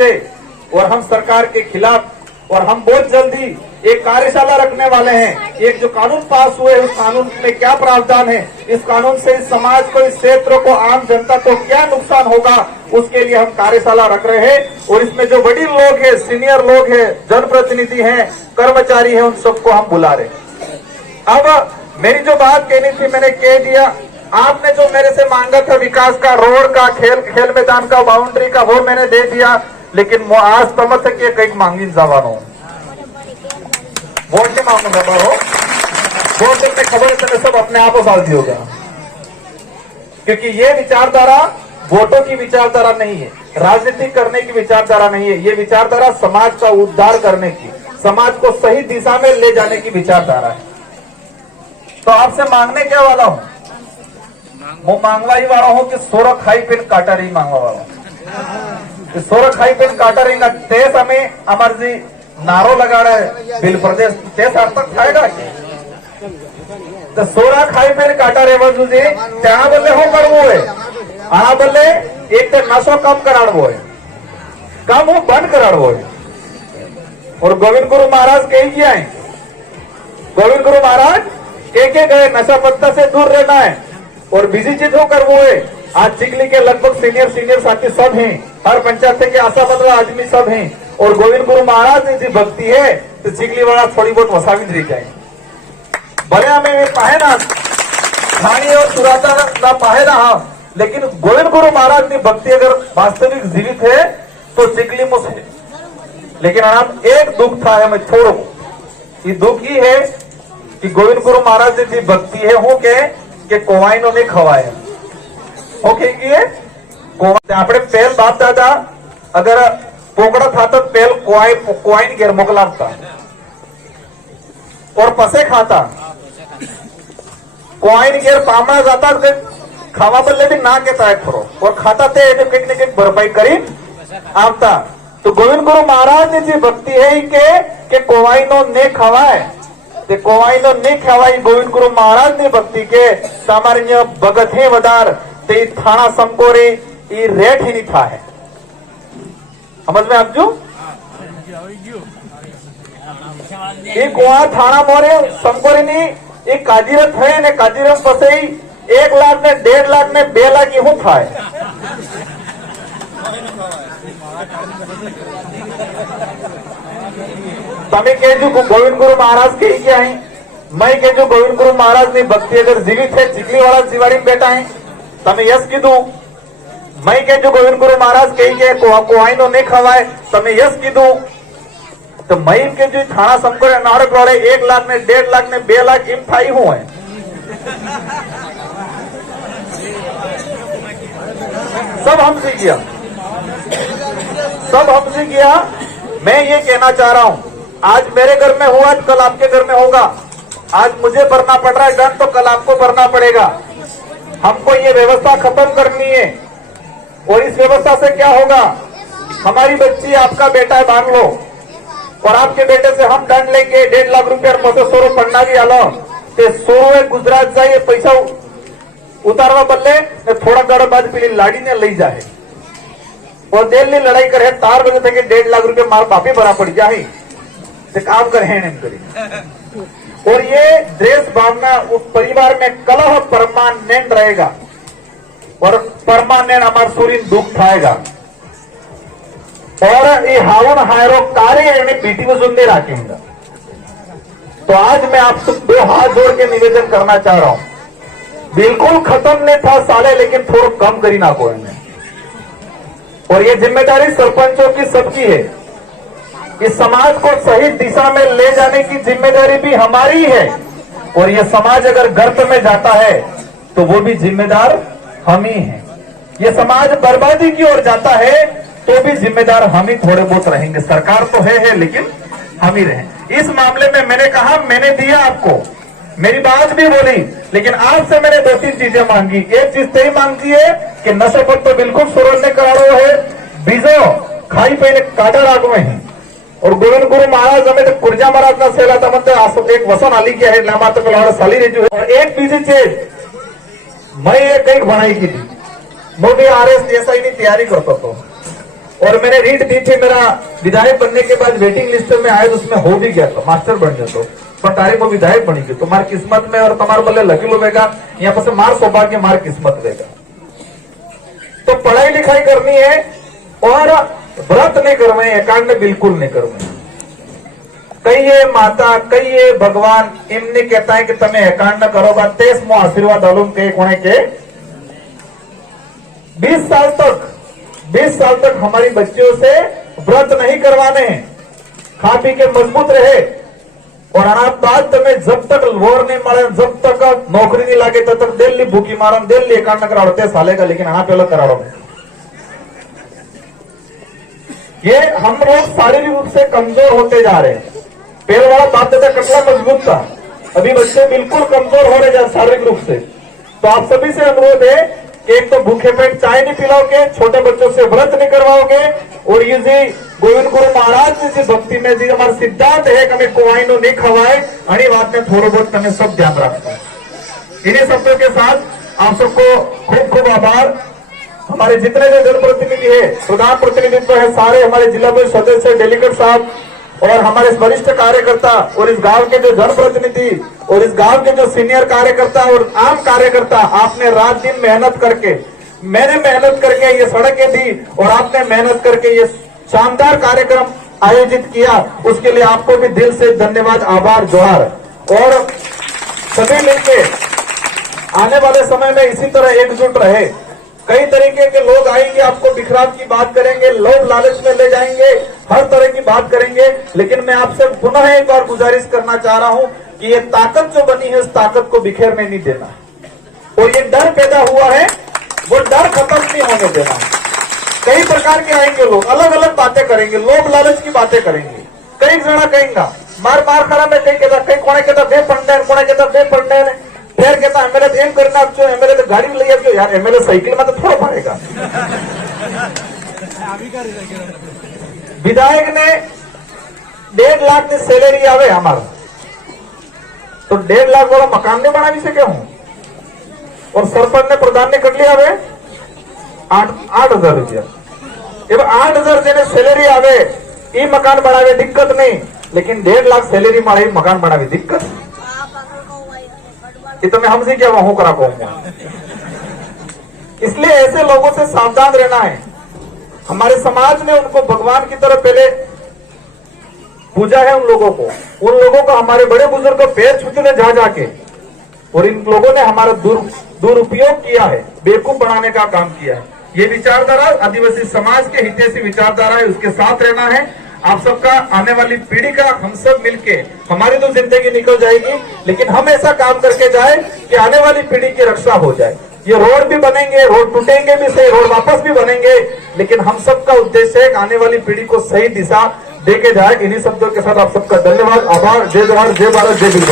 समझे और हम सरकार के खिलाफ, और हम बहुत जल्दी एक कार्यशाला रखने वाले हैं। एक जो कानून पास हुए उस कानून में क्या प्रावधान है, इस कानून से इस समाज को, इस क्षेत्र को, आम जनता को क्या नुकसान होगा, उसके लिए हम कार्यशाला रख रहे हैं। और इसमें जो बड़ी लोग हैं, सीनियर लोग हैं, जनप्रतिनिधि हैं, कर्मचारी हैं, उन सबको हम बुला रहे हैं। अब मेरी जो बात कहनी थी मैंने कह दिया। आपने जो मेरे से मांगा था विकास का, रोड का, खेल मैदान का, बाउंड्री का, वो मैंने दे दिया। लेकिन आज तमत है कि कई मांगी जवानों वोट के मांगूंगा बड़ो वोट में खबर से सब अपने आप फालती होगा, क्योंकि ये विचारधारा वोटों की विचारधारा नहीं है, राजनीति करने की विचारधारा नहीं है। ये विचारधारा समाज का उद्धार करने की, समाज को सही दिशा में ले जाने की विचारधारा है। तो आपसे मांगने क्या वाला हूं, वो मांगवा ही वाला हूं कि सोरा खाई पिन काटा रही मांगवा वाला हूं। सोरा खाई पिन काटा रहेगा तेज हमें अमर जी नारो लगा रहे हैं बिल प्रदेश तेज अब तक खाएगा। तो सोरा खाई पिन काटा रहे वजू जी त्या बल्ले हो करवो है, आ बल्ले एक तो नशो कम कराड़वो है, कम हो बंद कराड़वो है। और गोविंद गुरु महाराज कही किया है, गोविंद गुरु महाराज के गए नशा पत्ता से दूर रहना है और बिजी चीज हो कर वो है। आज चिखली के लगभग सीनियर साथी सब हैं, हर पंचायत के आशा बदला आदमी सब हैं। और गोविंद गुरु महाराज ने जी भक्ति है तो चिखली वाला थोड़ी बहुत वसावित रह जाए। भले हमें पाहे ना खानी और सुराता ना पाहे ना, लेकिन गोविंद गुरु महाराज की भक्ति अगर वास्तविक जीवित है तो चिखली मुझे। लेकिन हम एक दुख था हमें छोड़ो, ये दुख ही है कि गोविंद गुरु महाराज ने जी भक्ति है हो के कोवाइनो ने खवाए ओके આપણે પેલ બાપ દાદા અગર પોકડા ખાતા પેલ કોઈન ઘેર મોકલાવતા और पसे खाता कोइन घेर पामना जाता खावा बदले भी ना कहता है खरो और खाता थे कहीं न कहीं भरपाई करी आता। तो गोविंद गुरु महाराज ने जी भक्ति है के कोवाइनो ने खवाए ते कोवाइनो ने खवाई गोविंद गुरु महाराज ने भक्ति के सामान्य भगत है वदार ते थाना समकोरे ये रेट ही नहीं था है। समझ में आप जो एक वहां थाना मोरे समकोरे नहीं एक काजीरत है ने काजीरत पसे 1 लाख ने 1.5 लाख ने 2 लाख यूं था है। तमें कहजू गोविंद गुरु महाराज के क्या है, मैं कहजू गोविंद गुरु महाराज ने भक्ति अगर जीवित है चिखली वाला जिवाड़ी में बैठा है तमें यस कीधु। मैं कहजू गोविंद गुरु महाराज कही कोआइनो नहीं खवाए तमें यस कीधु। तो मैं के जो थाना समको नारक रोड़े 1 लाख ने 1.5 लाख ने 2 लाख इम थाई हूं है। सब हमसे किया, सब हमसे किया। मैं ये कहना चाह रहा हूं आज मेरे घर में हुआ कल आपके घर में होगा। आज मुझे भरना पड़ रहा है दंड तो कल आपको भरना पड़ेगा। हमको ये व्यवस्था खत्म करनी है और इस व्यवस्था से क्या होगा, हमारी बच्ची आपका बेटा है मान लो और आपके बेटे से हम दंड लेंगे 1.5 लाख रुपया मसे 100 पड़ना भी आलो ते 100 गुजरात जाए पैसा उतारवा बदले थोड़ा गड़ बाद पीली लाड़ी ने ले जाए और दिल ने लड़ाई करे 4 बजे तक 1.5 लाख रुपया मार बापी बना पड़ जाए तो काम करे करी। और ये देश भावना उस परिवार में कलह परमानेंट रहेगा और परमानेंट हमारा सूर्य दुख थाएगा। और ये हाउन हायरो कार्य पीटी में सुनते रखेंगे। तो आज मैं आपसे 2 हाथ जोड़ के निवेदन करना चाह रहा हूं, बिल्कुल खत्म नहीं था साले लेकिन थोड़ा कम करी ना कोई ने। और ये जिम्मेदारी सरपंचों की सबकी है, इस समाज को सही दिशा में ले जाने की जिम्मेदारी भी हमारी है। और ये समाज अगर गर्त में जाता है तो वो भी जिम्मेदार हम ही हैं। ये समाज बर्बादी की ओर जाता है तो भी जिम्मेदार हम ही थोड़े बहुत रहेंगे। सरकार तो है लेकिन हम ही रहें। इस मामले में मैंने कहा मैंने दिया आपको, मेरी बात भी बोली, लेकिन आपसे मैंने 2-3 चीजें मांगी। एक चीज तो ही मांगती है कि नशे पर तो बिल्कुल सुरोज ने कराड़ो है, बीजो खाई पहले काटा रागो है। और गोविंद गुरु महाराज हमें तो कुर्जा महाराज ना सेला था मतलब एक वसन आली किया है लामा तो कलाड़ा साली रेजू है। और एक बीजी चीज मैं ये कई बनाई की थी, मैं भी RS एसआई की तैयारी करता तो और मैंने रीड दी थी, मेरा विधायक बनने के बाद वेटिंग लिस्ट में आए तो उसमें हो भी गया था, मास्टर बन गया तो पर तारीख में विधायक बनी गई। तुम्हारी किस्मत में और तुम्हारे बल्ले लगी लोवेगा, यहाँ पर से मार सौभाग्य मार किस्मत रहेगा। तो पढ़ाई लिखाई करनी है और व्रत नहीं करवाए, एकांत बिल्कुल नहीं करवाए। कहिए माता कहिए भगवान इमने कहता है कि तुम्हें एकांत करोगा तेज मो आशीर्वाद आलूम के कोने के 20 साल तक हमारी बच्चियों से व्रत नहीं करवाने, खा पी के मजबूत रहे। और अनाथ बात तुम्हें जब तक वोर नहीं मारे, जब तक नौकरी नहीं लागे तब तक दिल्ली भूखी मारन दिल्ली एकांत कराड़ते साले का, लेकिन अना पहले कराड़ो में ये हम लोग शारीरिक रूप से कमजोर होते जा रहे हैं। पहले वाला बाप दादा कटला मजबूत था, अभी बच्चे बिल्कुल कमजोर हो रहे हैं शारीरिक रूप से। तो आप सभी से अनुरोध है कि एक तो भूखे पेट चाय नहीं पिलाओगे, छोटे बच्चों से व्रत नहीं करवाओगे, और ये जी गोविंद गुरु महाराज जी भक्ति में जी हमारा सिद्धांत है कि हमें कोवाइनो नहीं खवाए, अड़ी बात में थोड़ा बहुत हमें सब ध्यान रखना है। इन्हीं शब्दों के साथ आप सबको खूब खूब आभार। हमारे जितने जो जनप्रतिनिधि है, प्रधान प्रतिनिधित्व है, सारे हमारे जिला परिषद सदस्य डेलीगेट साहब और हमारे वरिष्ठ कार्यकर्ता और इस गांव के जो जनप्रतिनिधि और इस गांव के जो सीनियर कार्यकर्ता और आम कार्यकर्ता, आपने रात दिन मेहनत करके, मैंने मेहनत करके ये सड़कें दी और आपने मेहनत करके ये शानदार कार्यक्रम आयोजित किया, उसके लिए आपको भी दिल से धन्यवाद, आभार, जोहार। और सभी मिलके आने वाले समय में इसी तरह एकजुट रहे। कई तरीके के लोग आएंगे, आपको बिखराव की बात करेंगे, लोग लालच में ले जाएंगे, हर तरह की बात करेंगे, लेकिन मैं आपसे पुनः एक बार गुजारिश करना चाह रहा हूं कि ये ताकत जो बनी है उस ताकत को बिखेरने नहीं देना, और ये डर पैदा हुआ है वो डर खत्म नहीं होने देना। कई प्रकार के आएंगे लोग, अलग अलग बातें करेंगे, लोग लालच की बातें करेंगे। कई जना कहेंगा मार मार खरा में, कई कहता कई कोने कहता बे पंडे, कोने कहता बे पंडे ने, फिर कहता एमएलए तो एम करना आपको, एमएलए तो गाड़ी में ले जाओ यार, एमएलए साइकिल में तो थोड़ा मारेगा। विधायक ने 1.5 लाख की सैलरी आवे हमारा, तो 1.5 लाख वाला मकान नहीं बना भी सके हूं, और सरपंच ने प्रधान ने कर लिया आवे 8,000 रुपया। 8,000 जेने सैलरी आवे ये मकान बनावे दिक्कत नहीं, लेकिन 1.5 लाख सैलरी मारे मकान बनावे दिक्कत। ये तो मैं हमसे क्या वहां करा कहूंगा। इसलिए ऐसे लोगों से सावधान रहना है। हमारे समाज में उनको भगवान की तरह पहले पूजा है, उन लोगों को हमारे बड़े बुजुर्ग को पैर छूते थे जा जाके, और इन लोगों ने हमारा दुरुपयोग किया है, बेवकूफ बनाने का काम किया है। ये विचारधारा आदिवासी समाज के हितैषी विचारधारा है, उसके साथ रहना है। आप सबका आने वाली पीढ़ी का हम सब मिलके, हमारी तो जिंदगी निकल जाएगी, लेकिन हम ऐसा काम करके जाए कि आने वाली पीढ़ी की रक्षा हो जाए। ये रोड भी बनेंगे, रोड टूटेंगे भी सही, रोड वापस भी बनेंगे, लेकिन हम सबका उद्देश्य है कि आने वाली पीढ़ी को सही दिशा देके जाए। इन्हीं शब्दों के साथ आप सबका धन्यवाद, आभार, जय जोहार, जय भारत, जय भीम।